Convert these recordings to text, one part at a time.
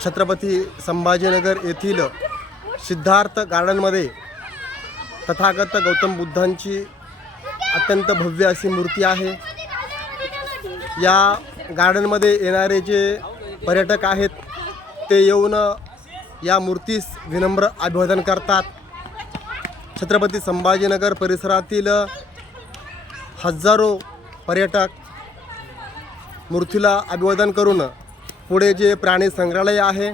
छत्रपती संभाजीनगर येथील सिद्धार्थ गार्डनमध्ये तथागत गौतम बुद्धांची अत्यंत भव्य अशी मूर्ती आहे. या गार्डनमध्ये येणारे जे पर्यटक आहेत ते येऊन या मूर्तीस विनम्र अभिवादन करतात. छत्रपती संभाजीनगर परिसरातील हजारो पर्यटक मूर्तीला अभिवादन करून पुढे जे प्राणी संग्रहालय आहे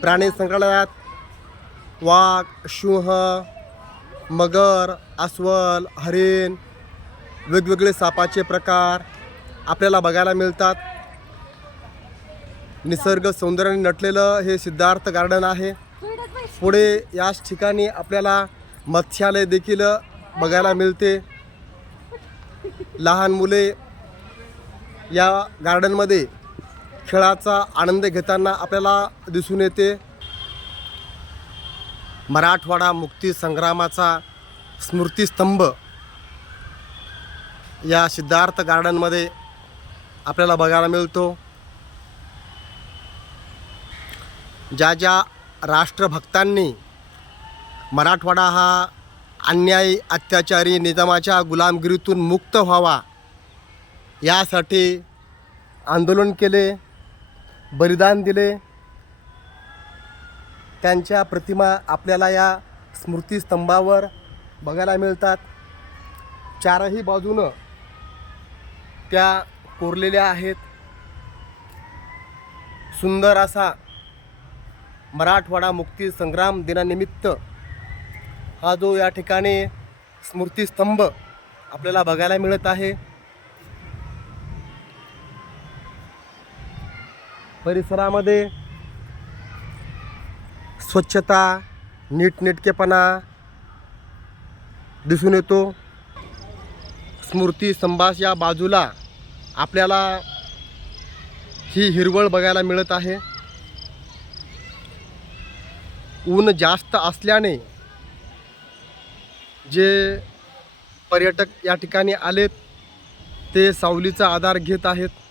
प्राणी संग्रहालयात वाघ सिंह मगर अस्वल हरिण वेगवेगळे सापाचे प्रकार आपल्याला बघायला मिळतात. निसर्ग सौंदर्याने नटलेलं हे सिद्धार्थ गार्डन आहे. पुढे याच ठिकाणी आपल्याला मत्स्यालय देखील बघायला मिळते. लहान मुले या गार्डनमध्ये खेळाचा आनंद घेताना आपल्याला दिसून येते. मराठवाडा मुक्ती संग्रामाचा स्मृतिस्तंभ या सिद्धार्थ गार्डनमध्ये आपल्याला बघायला मिळतो. ज्या ज्या राष्ट्रभक्तांनी मराठवाडा हा अन्यायी अत्याचारी निजामाच्या गुलामगिरीतून मुक्त व्हावा यासाठी आंदोलन केले. बलिदान दिले. त्यांच्या प्रतिमा आपल्याला या स्मृतिस्तंभावर बघायला मिळतात. चारही बाजूनं त्या कोरलेल्या आहेत. सुंदर असा मराठवाडा मुक्ती संग्राम दिनानिमित्त हा जो या ठिकाणी स्मृतिस्तंभ आपल्याला बघायला मिळत आहे. परिसरामध्ये स्वच्छता नीटनेटकेपणा दिसून येतो. स्मृती संभास या बाजूला आपल्याला ही हिरवळ बघायला मिळत आहे. ऊन जास्त असल्याने जे पर्यटक या ठिकाणी आलेत ते सावलीचा आधार घेत आहेत.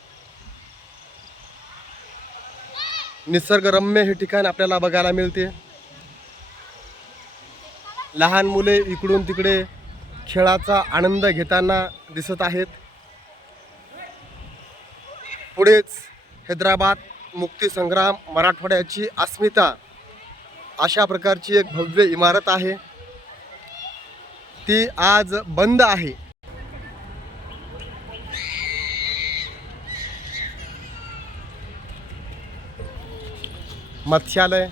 निसर्गरम्य हे ठिकाण आपल्याला बघायला मिळते. लहान मुले इकडून तिकडे खेळाचा आनंद घेताना दिसत आहेत. पुढेच हैदराबाद मुक्तीसंग्राम मराठवाड्याची अस्मिता अशा प्रकारची एक भव्य इमारत आहे. ती आज बंद आहे. मत्स्यालय.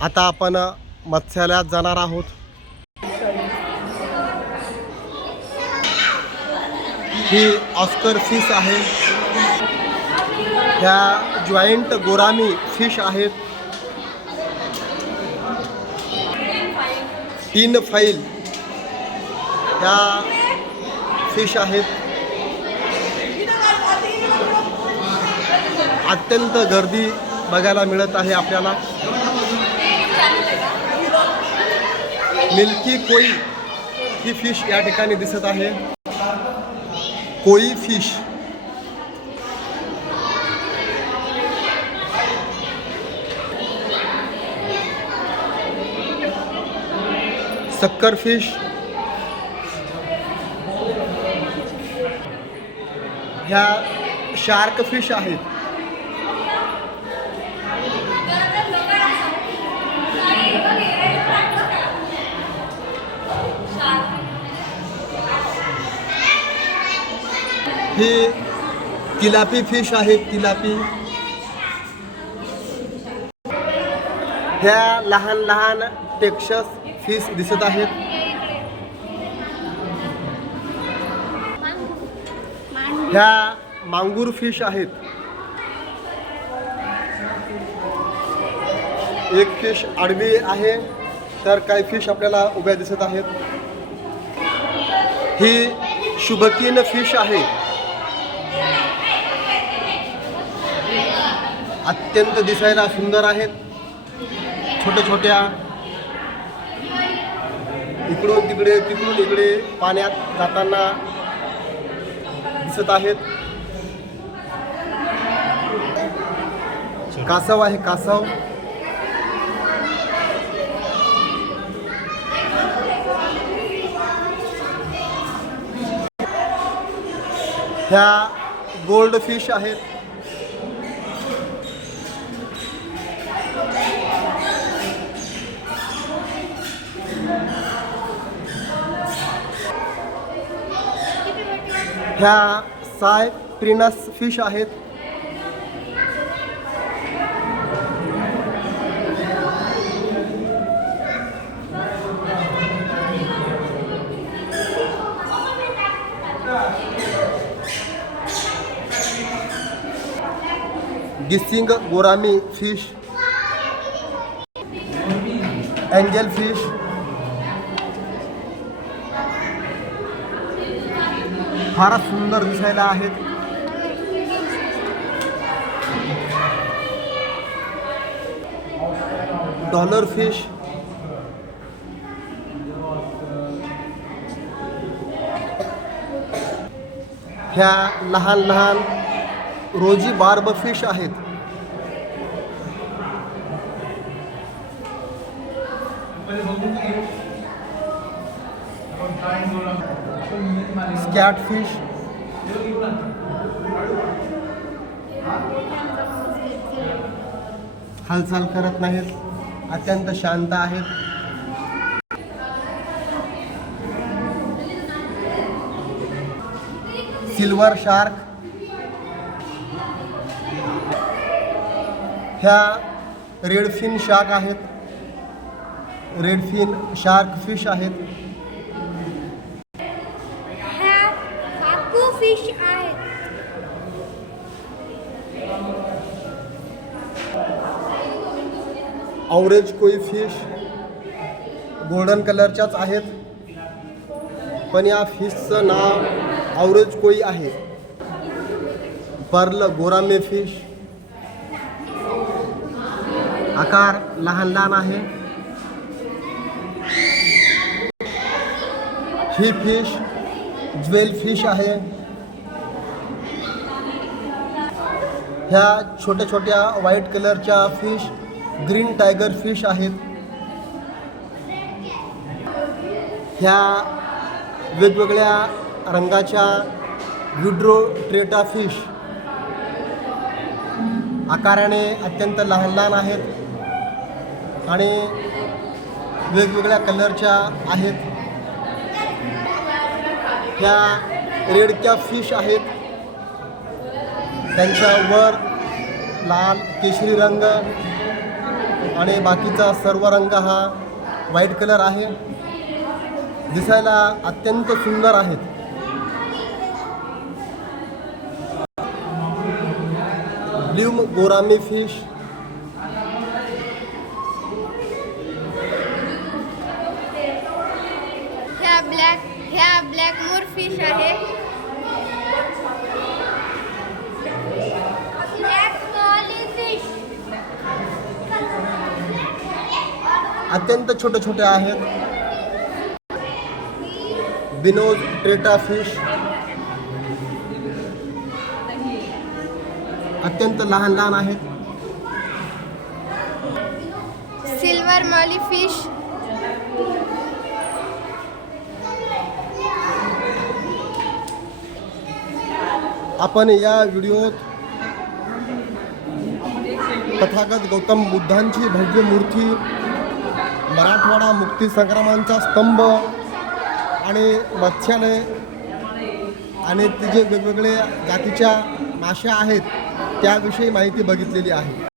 आता आपण मत्स्यालयात जाणार आहोत. ही ऑस्कर फिश आहे. ह्या जॉईंट गोरामी फिश आहेत. तीन फाईल ह्या फिश आहेत. अत्यंत गर्दी बघायला मिळत आहे आपल्याला. मिल्की कोई ही फिश या ठिकाणी दिसत आहे. Koi fish. Sucker fish. ह्या शार्क फिश आहेत ही तिलापी फिश आहे तिलापी. ह्या लहान लहान टेक्शस फिश दिसत आहेत. ह्या मांगूर फिश आहेत. एक फिश आडवी आहे तर काही फिश आपल्याला उभ्या दिसत आहेत. ही शुभकीन फिश आहे. अत्यंत दिसायला सुंदर आहेत. छोट्या छोट्या इकडून तिकडे तिकडून इकडे पाण्यात जाताना दिसत आहेत. कासव आहे कासव. ह्या गोल्ड फिश आहेत. ह्या साय प्रिनस फिश आहेत. Kissing gourami fish angel fish फारच सुंदर दिसायला आहेत. Dollar fish. ह्या लहान लहान रोजी बार्ब फिश आहेत. स्कॅट फिश हालचाल करत नाहीत. अत्यंत शांत आहेत. Silver shark. ह्या रेडफिन शार्क आहेत. रेडफिन शार्क फिश आहेत ह्या काकू फिश आहेत ऑरेंज कोई फिश गोल्डन कलरच्याच आहेत पण या फिशचं नाव ऑरेंज कोई आहे पर्ल गोरामे फिश आकार लहान लहान आहे ही फिश ज्वेल फिश आहे ह्या छोट्या छोट्या व्हाईट कलरच्या फिश ग्रीन टायगर फिश आहेत. ह्या वेगवेगळ्या रंगाच्या विड्रो ट्रेटा फिश आकाराने अत्यंत लहान लहान आहेत आणि वेगवेगळ्या कलरच्या आहेत. ह्या रेडक्या फिश आहेत. त्यांच्या वर लाल केशरी रंग आणि बाकीचा सर्व रंग हा व्हाईट कलर आहे. दिसायला अत्यंत सुंदर आहेत. Blue gourami fish. ह्या ब्लॅक ह्या ब्लॅक मोर फिश आहे. अत्यंत छोटे छोटे आहेत. Buenos tetra fish. अत्यंत लहान लहान आहेत. Silver molly fish. आपण या व्हिडिओत तथागत गौतम बुद्धांची भव्य मूर्ती मराठवाडा मुक्तीसंग्रामांचा स्तंभ आणि मत्स्यालय आणि ते जे वेगवेगळे जातीच्या माश्या आहेत त्याविषयी माहिती बघितलेली आहे.